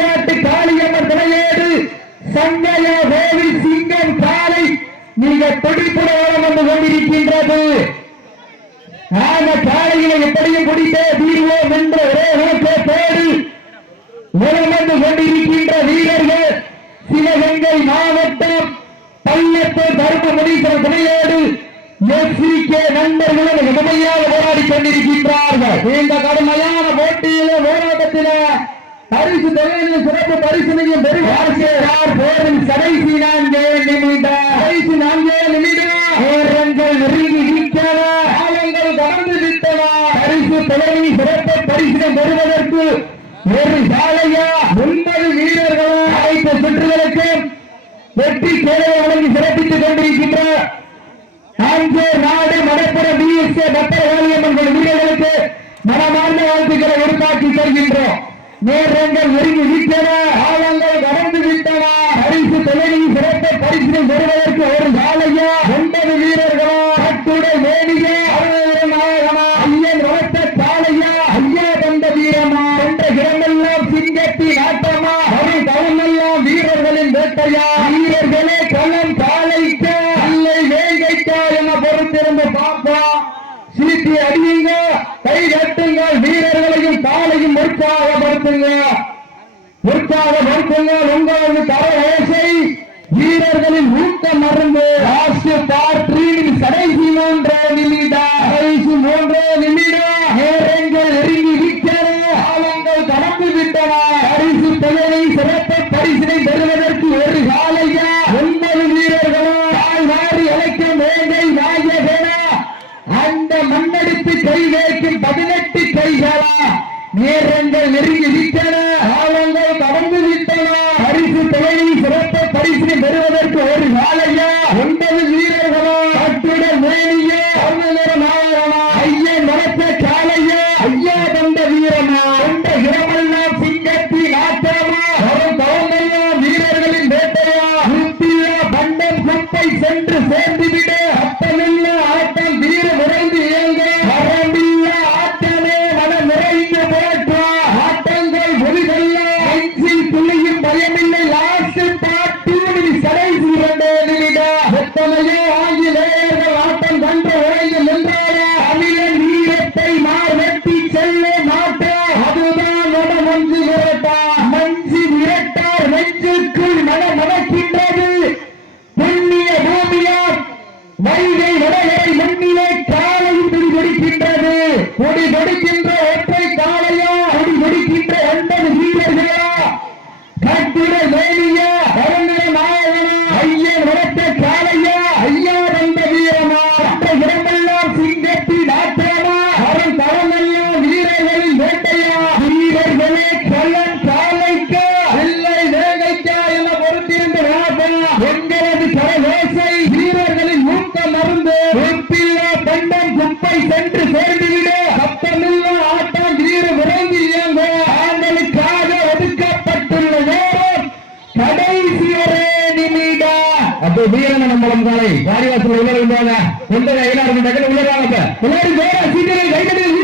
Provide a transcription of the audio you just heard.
நாட்டு காளியம்மன் தலையேடு சங்கைய கோவில் சிங்கம் காலை மிக துடிப்புடன் வந்து கொண்டிருக்கின்றது. அந்த காலையில எப்படியும் பிடித்தே தீர்வோம் என்ற ஒரே நோக்கத்தோடு வந்து கொண்டிருக்கின்ற வீரர்கள் சிவகங்கை மாவட்டம் பள்ளத்தூர் தர்மபுரீஸ்வரர் துணையோடு எஸ்சிகே நண்பர்களும் கடுமையாக போராடி கொண்டிருக்கின்றார்கள். இந்த கடுமையான போட்டியில போராட்டத்தில பரிசு தொகையில் சிறப்பு பரிசனையும் பெறுவார்கள். போரின் கடைசி 4 நிமிடம் நெருங்கி விட்டன, காலங்கள் கடந்து விட்டன. பரிசு தொகையை சிறப்பு பரிசினை பெறுவதற்கு ஒரு சாலையா 9 வீரர்களும் அனைத்து சுற்றுகளுக்கு வெற்றி சேவையை வழங்கி சிறப்பித்துக் கொண்டிருக்கின்ற நாடு மடப்புறம் பிஎஸ்ஏ பட்டர் வாலியம்மன் வீரர்களுக்கு மனமார்ந்த வாழ்த்துக்களை உருவாக்கி தருகின்றோம். நேரங்கள் நெருங்கி விட்டன, காலங்கள் கடந்து விட்டன. பரிசு தொகையை சிறப்பு பரிசினை பெறுவதற்கு ஒரு சாலையா 9 வீரர்களும் கட்டுடல் வேணிய ஐயன் வளர்த்த சாலையா ஐயா தந்த வீரமா என்ற இடமெல்லாம் சிங்கத்தின் ஆட்டமா வரும் தவமெல்லாம் வீரர்களின் வேட்டையா. வீரர்களே களம் காலைக்க அல்லை வேங்கைக்கா என பொறுத்திருந்து பாப்பா. சீட்டி அடியுங்க, கை கட்டுங்க, வீரர்களையும் காலையும் உற்சாகப்படுத்துங்க. உங்களது தரவேசை வீரர்களின் ஊக்க மருந்து. கடைசி 3 நிமிடம் நேரங்கள் நெருங்கி விட்டன, காலங்கள் கடந்து விட்டன. பரிசு தொகையை சிறப்பு பரிசினை பெறுவதற்கு ஒரு காலையா 9 வீரர்களும் தாய் மாறி அழைக்கும் வேங்கை நாயகனா அந்த மண்ணெடுத்து கை வைக்கும் 18 கைகளா. நேரங்கள் நெருங்கி விட்டன, காலங்கள் கடந்து விட்டன. பரிசு தொகையை சிறப்பு பரிசினை பெறுவதற்கு ஒரு காலையா 9 வீரர்களும் கட்டுடல் வேணிய ஐயன் வளர்த்த காலையா ஐயா தந்த வீரமா என்ற இடமெல்லாம் சிங்கத்தின் ஆட்டமா வரும் தவமெல்லாம் வீரர்களின் வேட்டையா. உத்தியா பண்டம் குப்பை சென்று சேர்ந்துவிட அத்தமில்ல ஆட்டம் வீர விரைந்து இயங்க வரம்பில்ல ஆட்டமே மனம் நிறைந்து போற்றா. ஆட்டங்கள் மொழிகள்ல நெஞ்சில் துளியும் பயமில்லை. லாஸ்ட் பாட்டில் கடைசி 2 நிமிடம் எத்தனையோ ஆங்கிலேயர்கள் ஆட்டம் கண்டு உறைந்து நின்றாரா. அமிலன் வீரத்தை மாற்றி செல்ல மாட்டா. அதுதான் மனமஞ்சு விரட்டா. மஞ்சு விரட்டார் நெஞ்சுக்குள் மனம் நடக்கின்றது. புண்ணிய பூமியா வைகை வடகரை மண்ணிலே காலையும் துடி கொடுக்கின்றது. கொடி கொடுக்கின்ற ஒற்றை காலையா கொடி கொடுக்கின்ற 9 வீரர்களா கட்டுட வேணியா கருண நாயகனா ஐயன் வளர்த்த காலையா ஐயா தந்த வீரமா மற்ற இடமெல்லாம் சிங்கத்தின் ஆட்டமா வரும் தரமெல்லாம் வீரர்களின் வேட்டையா. வீரர்களே களம் காலைக்கா இல்லை வேகைக்கா என பொறுத்திருந்து எங்களது கரவேசை வீரர்களின் ஊக்க மருந்து. உப்பில்லா பெண்டம் குப்பை சென்று சேர்ந்துவிட சத்தமில்லா ஆட்டம் வீர விரைந்து இயங்க. ஆண்களுக்காக ஒதுக்கப்பட்டுள்ள நேரம் கடைசி 1 நிமிடம். அப்போ வீரன நம்மளும் காலை வாரிவாசல் உள்ளாங்க. 9 உள்ளாங்க. எல்லாரும் சீக்கிரம் கைகளில்